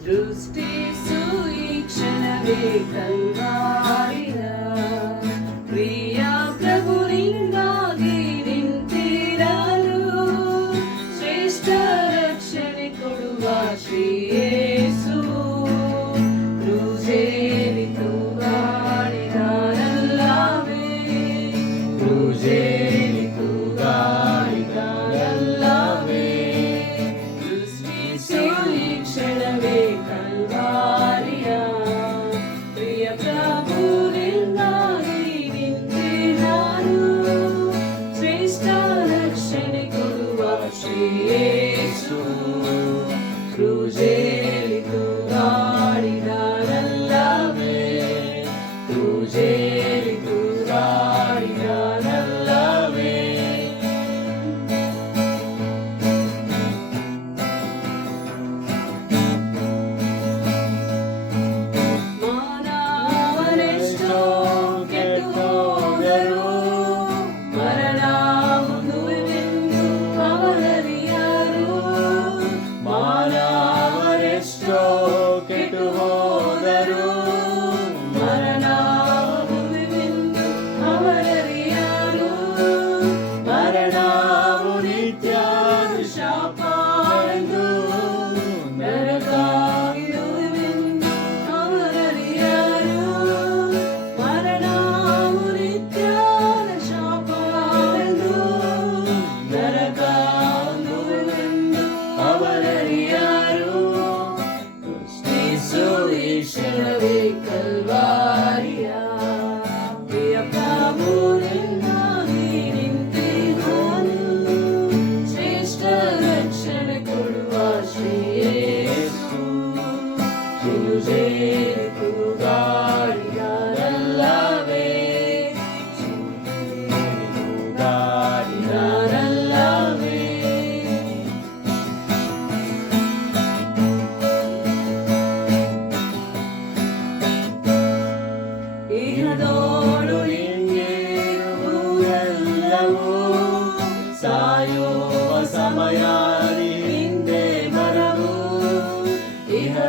ದೃಷ್ಟಿಸು ಈ ಕ್ಷಣವೇ ಕಲ್ವಾರಿಯ ಪ್ರಿಯ ಪ್ರಭು ನಿಂದಾಗಿ ನಿಂತಿರಲು ಶ್ರೇಷ್ಠ ರಕ್ಷಣೆ ಕೊಡುವ ಶ್ರೀಯೇಸು ಕ್ರೂಜೇರಿ ತೂಗಾಡಿದಾರಲ್ಲವೇ ಕ್ರೂಜೇರಿ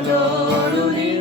Lord,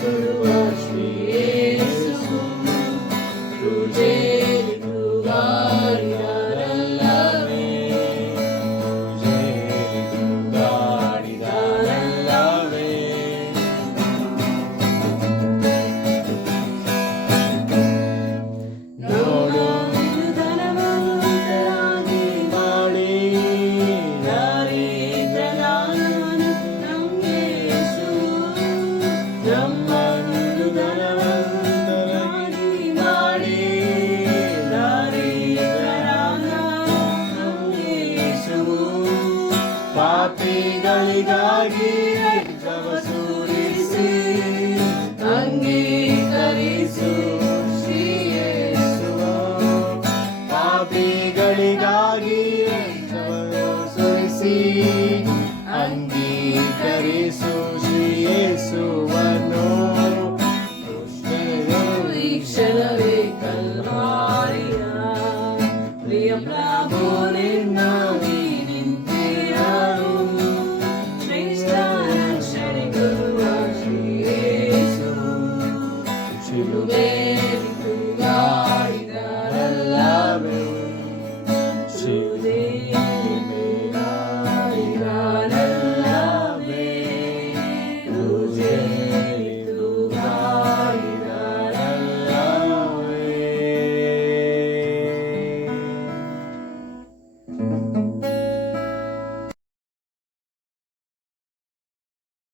Guru Lakshmi. ತ್ಯಾಗಿಗಳಿಗಾಗಿ ಸೂರಿಸಿ ಅಂಗೀಕರಿಸು ಶ್ರೀಯೇಸುವ ಪಾಪಿಗಳಿಗಾಗಿ ಸುರಿಸಿ ಅಂಗೀಕರಿಸು